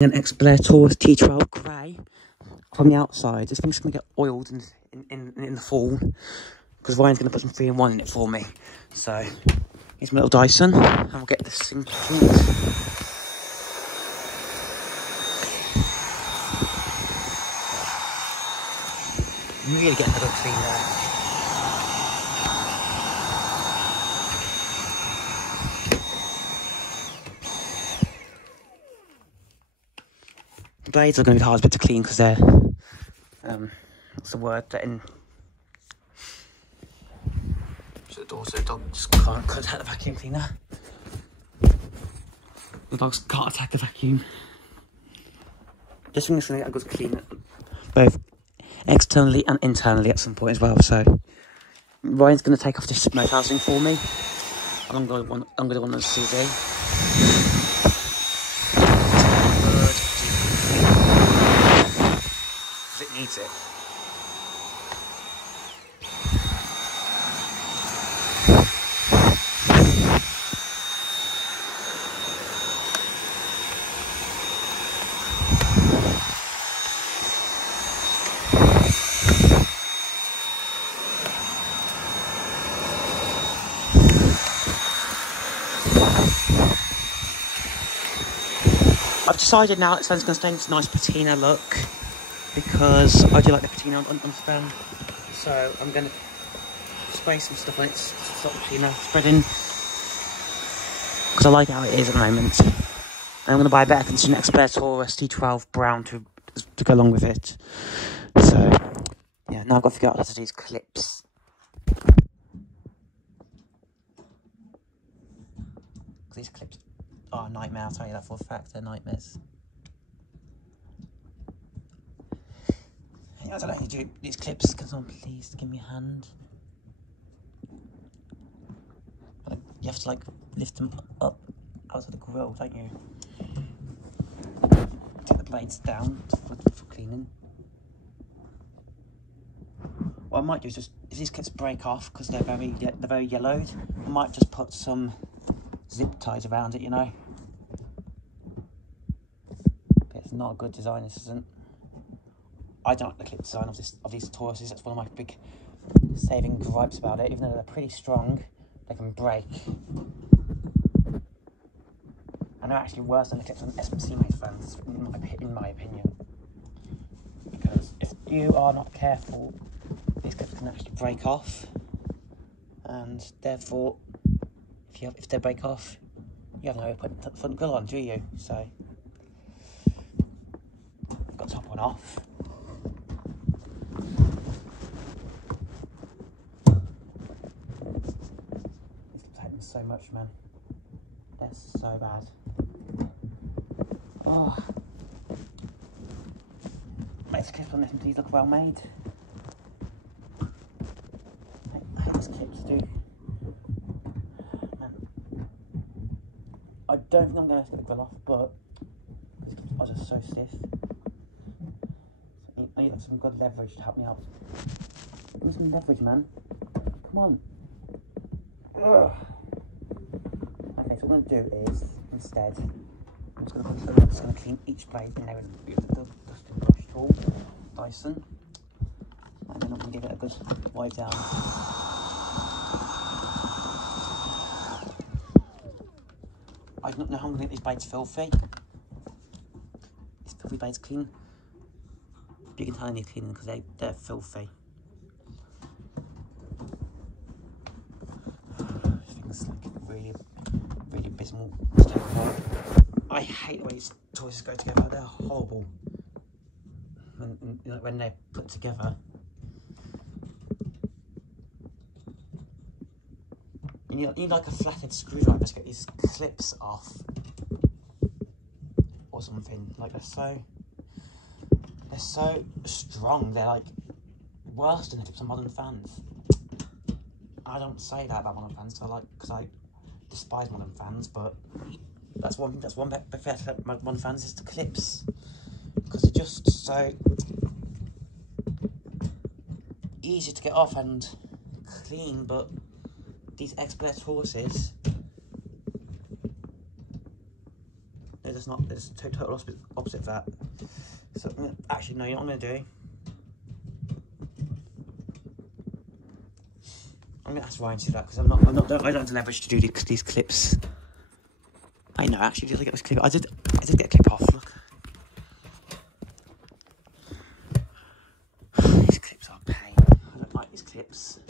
An Xpelair Taurus T12 grey from the outside. This thing's going to get oiled in the fall because Ryan's going to put some 3-in-1 in it for me. So here's my little Dyson and we'll get this thing cleaned. Really getting a good clean there. The blades are going to be the hardest bit to clean because they're, what's the word, they're in. So the door, so the dog just can't attack the vacuum cleaner. The dogs can't attack the vacuum. This thing is going to get a good clean, both externally and internally at some point as well. So Ryan's going to take off this smoke housing for me. I'm going to want to CD. It needs it. I've decided now it's going to stay in this nice patina look because I do like the patina on stem. So I'm going to spray some stuff on it to stop the patina spreading because I like how it is at the moment. And I'm going to buy a better condition Xpelair Taurus T12 brown to go along with it. So yeah, now I've got to figure out how to do these clips. These clips are a nightmare, I'll tell you that for a fact, they're nightmares. I don't know how you do these clips, can someone please give me a hand? You have to like lift them up out of the grill, don't you? Take the blades down for cleaning. What I might do is just, if these clips break off because they're very yellowed, I might just put some zip ties around it, you know. But it's not a good design, this isn't. I don't like the clip design of these Tauruses. That's one of my big saving gripes about it. Even though they're pretty strong, they can break. And they're actually worse than the clips on SMC made fans, in my opinion. Because if you are not careful, these clips can actually break off, and therefore, if they break off, you have no way of putting the front grill on, do you? So I've got to top one off. These clips hate them so much, man. They're so bad. Oh, makes the clips on this, these look well made. I hate these clips, dude. I don't think I'm going to get the grill off, but these clips are just so stiff. So I need some good leverage to help me out. Give me some leverage, man. Come on. Ugh. Okay, so what I'm going to do is, instead, I'm just going to clean each blade in there with the dusting brush tool, Dyson. And then I'm going to give it a good wipe down. I don't know how I'm going to get these blades filthy. These filthy blades clean. You can tell I need cleaning because they're filthy. Things like really abysmal. I hate the way these toys go together. They're horrible. When they're put together. You need like a flathead screwdriver to get these clips off, or something. Like they're so strong. They're like worse than the tips on modern fans. I don't say that about modern fans because I despise modern fans, but that's one thing. That's one benefit of modern fans is the clips, because they're just so easy to get off and clean, but these Xpelair Tauruses, they're just not, it's total opposite of that. So actually, no, you know what I'm going to do? I'm going to ask Ryan to do that, because I don't have the leverage to do these clips. I know, actually, did I get this clip? I did get a clip off, look. These clips are a pain. I don't like these clips.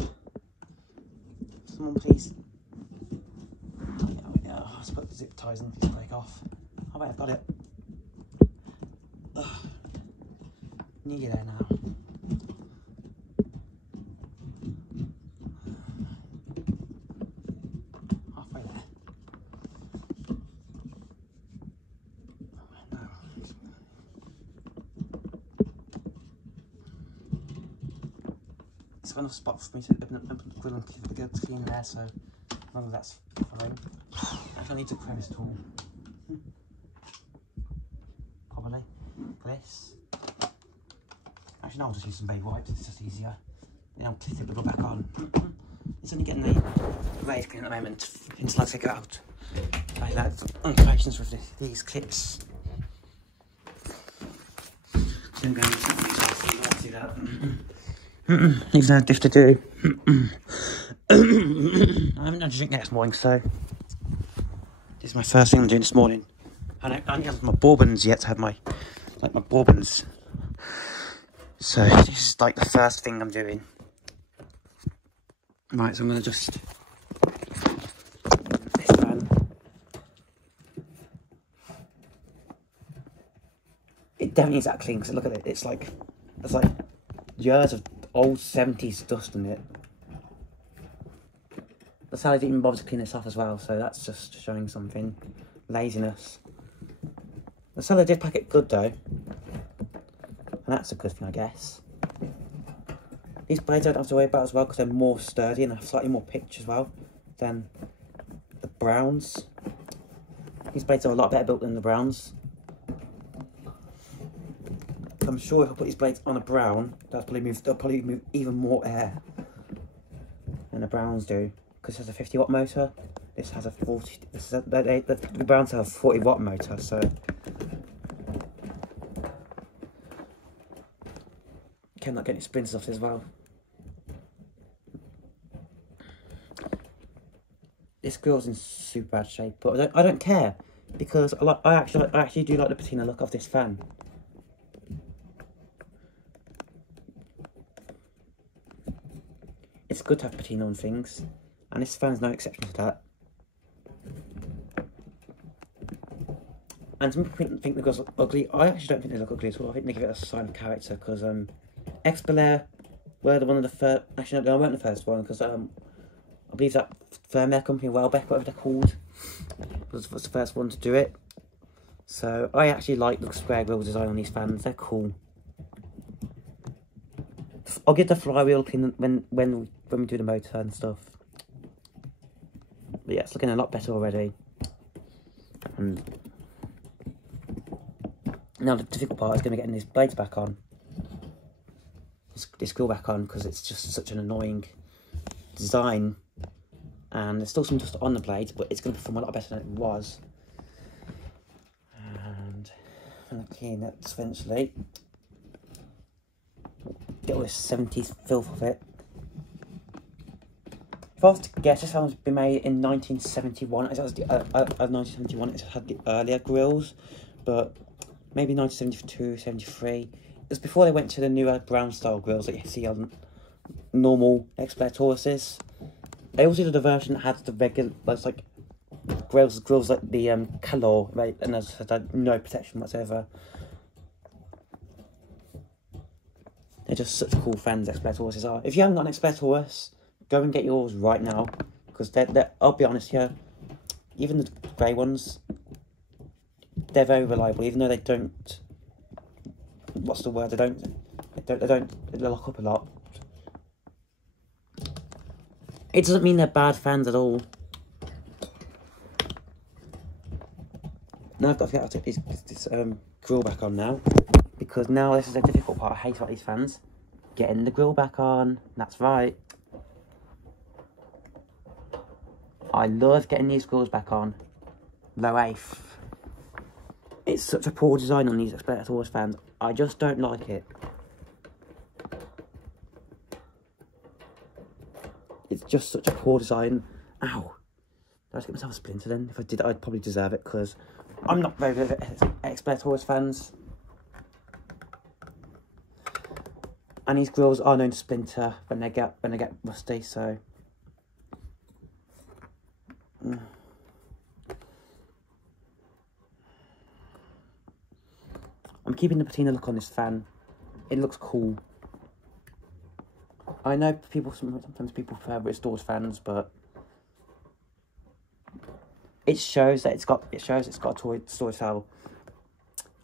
Someone please. Oh, let's put the zip ties in, please break off. Oh wait, I've got it. Ugh. Nearly there now. Halfway there. No. It's enough spot for me to open the grill and get the clean there, so as long as that's fine. Actually, I need to crevice tool. Probably. This. Actually, no, I'll just use some baby wipes, it's just easier. Then I'll clip it and go back on. It's only getting the blade clean at the moment until I take it out. I like impatience with these clips. So I'm going to take these off, so you don't see that. Even though diff to do. I haven't done a drink next morning, so this is my first thing I'm doing this morning. I don't have my bourbons yet to have my bourbons. So this is like the first thing I'm doing. Right, so I'm gonna just this fan. It definitely needs that clean, because look at it. It's like years of old 70s dust in it. That's how I didn't even bother to clean this off as well. So that's just showing something laziness. The seller did pack it good though. And that's a good thing, I guess. These blades I don't have to worry about as well, because they're more sturdy and have slightly more pitch as well than the browns. These blades are a lot better built than the browns. I'm sure if I put these blades on a brown, they'll probably move even more air than the browns do. Because this has a 50 watt motor. This has a 40. The browns have a 40 watt motor, so. Not getting splinters off as well. This grill's in super bad shape, but I don't care, because I actually do like the patina look of this fan. It's good to have patina on things, and this fan's no exception to that. And some people think the girls look ugly. I actually don't think they look ugly at all. I think they give it a sign of character, because Xpelair were one of the first. Actually, no, they weren't the first one, because I believe that firmware company, Welbeck, whatever they're called, was the first one to do it. So I actually like the square grill design on these fans. They're cool. I'll get the flywheel clean when we do the motor and stuff. But yeah, it's looking a lot better already. And now the difficult part is going to be getting these blades back on. This grill back on, because it's just such an annoying design, and there's still some dust on the blades, but it's going to perform a lot better than it was. And I'm going to clean it eventually, get all this 70s filth off it. If I was to guess, this one's been made in 1971. As 1971, it had the earlier grills, but maybe 1972, 73. It's before they went to the newer brown style grills that you see on normal Xpelair Tauruses. They also did a version that had the regular, like grills like the Calor, right? And there's no protection whatsoever. They're just such cool fans, Xpelair Tauruses are. If you haven't got an Xpelair Taurus, go and get yours right now, because they're I'll be honest here, even the grey ones, they're very reliable, even though they don't. What's the word? They lock up a lot. It doesn't mean they're bad fans at all. Now I've got to get out this grill back on now, because now this is the difficult part. I hate about these fans. Getting the grill back on. That's right. I love getting these grills back on. Low eighth. It's such a poor design on these Xpelair Taurus fans. I just don't like it. It's just such a poor design. Ow. Did I just get myself a splinter then? If I did, I'd probably deserve it, because I'm not very good at Xpelair Taurus fans. And these grills are known to splinter when they get rusty, so I'm keeping the patina look on this fan. It looks cool. I know sometimes people prefer restored fans, but it shows that it's got a storage valve.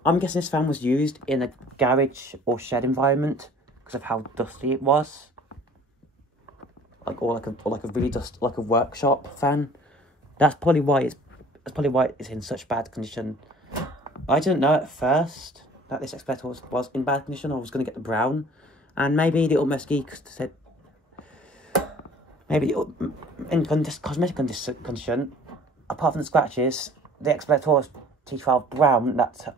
I'm guessing this fan was used in a garage or shed environment because of how dusty it was, like a really dusty, like a workshop fan. That's probably why it's in such bad condition. I didn't know at first that this Xpelair was in bad condition. I was going to get the brown, and maybe the Utmost Geek said maybe in cosmetic condition. Apart from the scratches, the Xpelair T12 brown that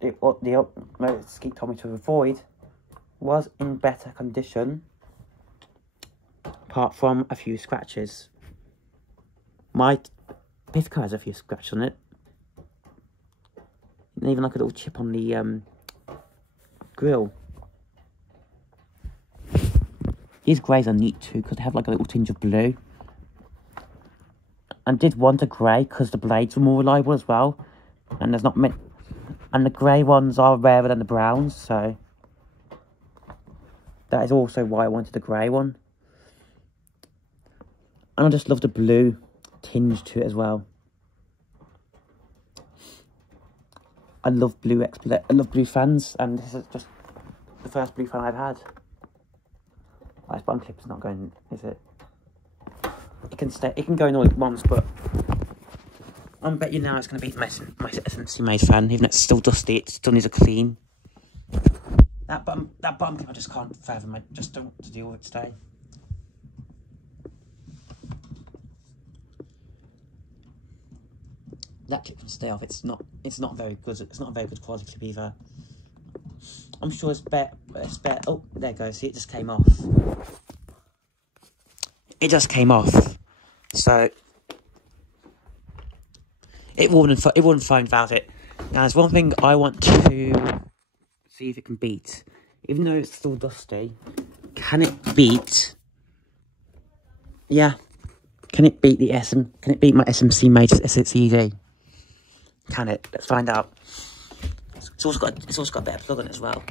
the Utmost Geek told me to avoid was in better condition, apart from a few scratches. My bit car has a few scratches on it, and even like a little chip on the grill. These greys are neat too, because they have like a little tinge of blue. I did want a grey because the blades were more reliable as well, and and the grey ones are rarer than the browns, so that is also why I wanted the grey one. And I just love the blue tinge to it as well. I love blue fans, and this is just the first blue fan I've had. This button clip is not going, is it? It can go in all at once, but I bet you now it's going to be my SMC made fan, even though it's still dusty. It still needs a clean. That button clip I just can't fathom. I just don't want to deal with it today. That clip can stay off. It's not very good. It's not a very good quality clip either. I'm sure it's better. Oh, there it goes. See, it just came off. It just came off. So it wouldn't phone without it. Now, there's one thing I want to see if it can beat. Even though it's still dusty, can it beat? Yeah. Can it beat the Can it beat my SMC made CD? Can it? Let's find out. It's also got a better plug on it as well.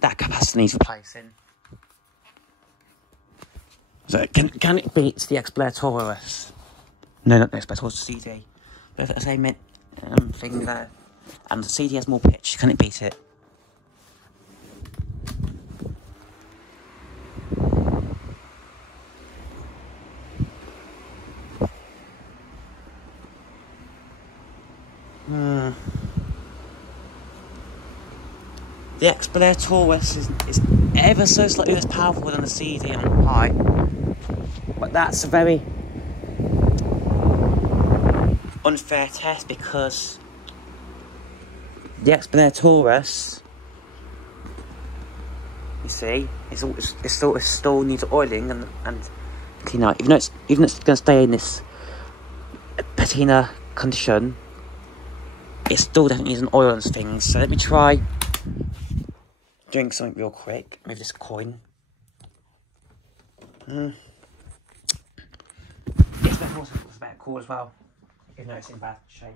That capacitor needs replacing. So can it beat the Xpelair Taurus? No, not the Xpelair Taurus, CD. Both at the same thing there. And the CD has more pitch. Can it beat it? The Xpelair Taurus is ever so slightly less powerful than the CD on high, but that's a very unfair test because the Xpelair Taurus, you see, it still needs oiling and clean out. Even though it's going to stay in this patina condition, it still definitely needs an oil and things. So let me try doing something real quick. Maybe this coin. It's better cool as well, even though it's in bad shape.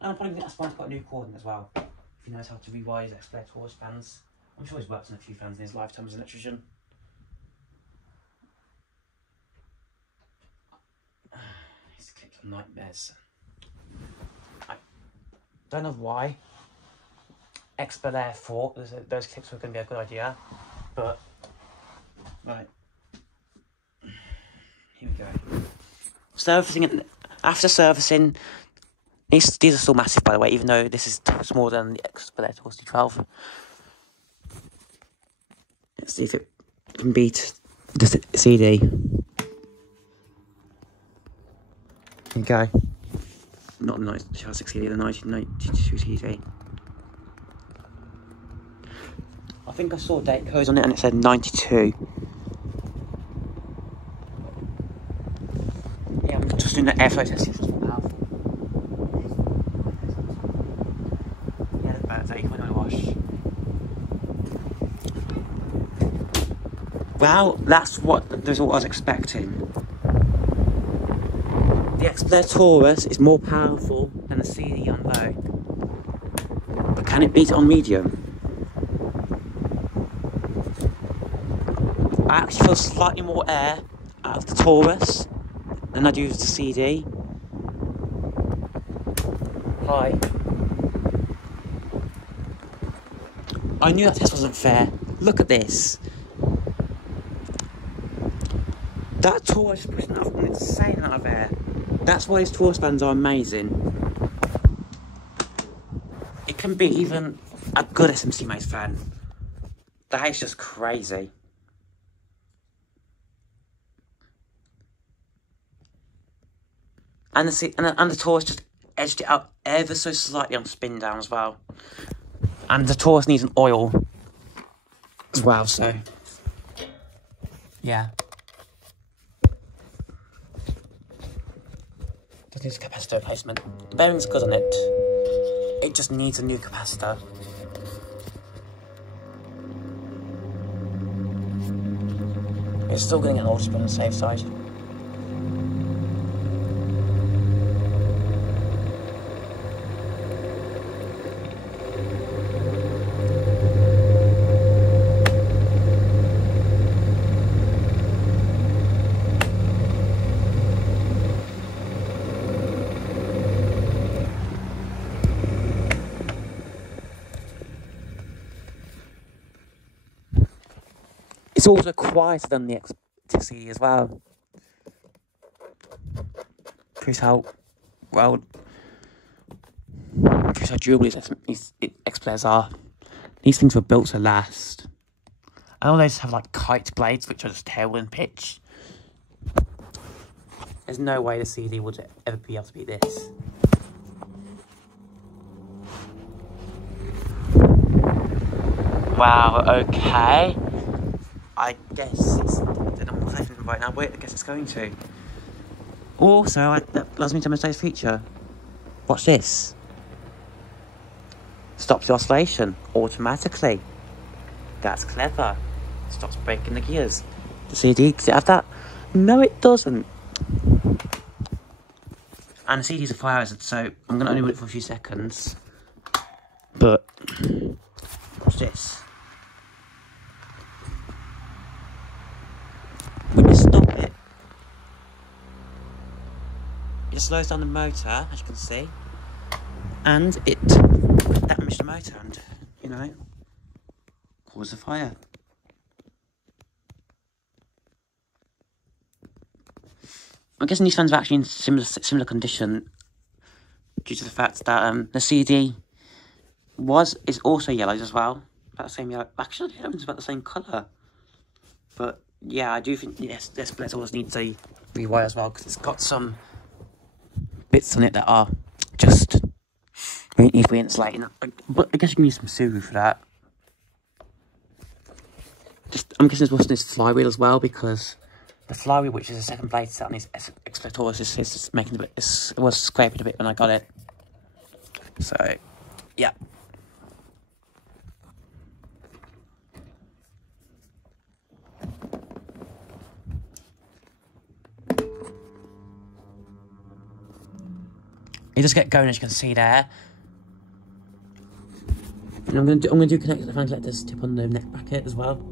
And I'm probably that's why I've got a new cord in as well. If he knows how to rewire his Xpelair Taurus fans. I'm sure he's worked on a few fans in his lifetime as an electrician. These clips are nightmares. I don't know why Xpelair thought those clips were going to be a good idea, but right, here we go. Servicing after servicing. These are still massive, by the way, even though this is smaller than the Xpelair Taurus T12. Let's see if it can beat the CD. Here we go. not the 2006 CD, the 1992 CD. I think I saw date codes on it and it said 92. Yeah, I'm just doing the airflow test. It's more powerful. Yeah, that's about 30 when I wash. Well, that's what the result I was expecting. The Xpelair Taurus is more powerful than the CD on low. But can it beat it on medium? I actually feel slightly more air out of the Taurus than I do with the CD. Hi. I knew that test wasn't fair. Look at this. That Taurus is pushing off an insane amount of air. That's why these Taurus fans are amazing. It can be even a good SMC Maze fan. That is just crazy. And the Taurus just edged it out ever so slightly on spin down as well. And the Taurus needs an oil as well, so yeah. Just needs a capacitor replacement. The bearing's good on it. It just needs a new capacitor. It's still going to get an old spin on the safe side. It's also quieter than the CD as well. Proves how durable these Xpelairs are. These things were built to last. I know they just have like kite blades, which are just tailwind pitch. There's no way the CD would ever be able to beat this. Wow, okay. I guess it's... I'm not typing right now, but I guess it's going to. Also, that allows me to demonstrate a feature. Watch this. Stops the oscillation automatically. That's clever. Stops breaking the gears. The CD, does it have that? No, it doesn't. And the CD's a fire hazard, so I'm going to only do it for a few seconds. But, watch this. When you stop it, it slows down the motor, as you can see, and it damages the motor and, you know, causes a fire. I'm guessing these fans are actually in similar condition due to the fact that the CD is also yellowed as well, about the same yellow. Actually, it's about the same colour, but. Yeah, I do think yes, this Xpelair always needs a rewire as well because it's got some bits on it that are just need re-insulating. But I guess you can use some Suru for that. I'm guessing it's also this flywheel as well because the flywheel, which is the second blade set on this Xpelair Taurus, is making a bit. It was scraping a bit when I got it. So, yeah. It does get going, as you can see there. And I'm gonna do connect the fan collector's tip on the neck bracket as well.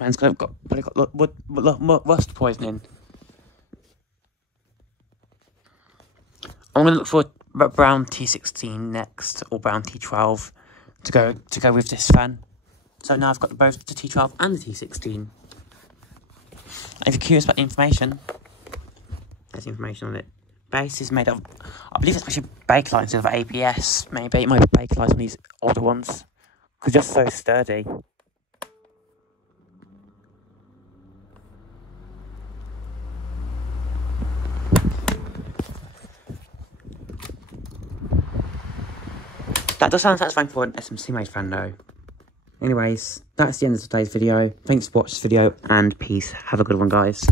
Man's got rust poisoning. I'm going to look for brown T16 next, or brown T12. to go with this fan. So now I've got both the T12 and the T16. If you're curious about the information, there's information on it. Base is made of, I believe it's actually Bakelite instead of ABS. Maybe it might be Bakelite on these older ones, because they're so sturdy. That does sound satisfying for an SMC made fan though. Anyways, that's the end of today's video. Thanks for watching this video, and peace. Have a good one, guys.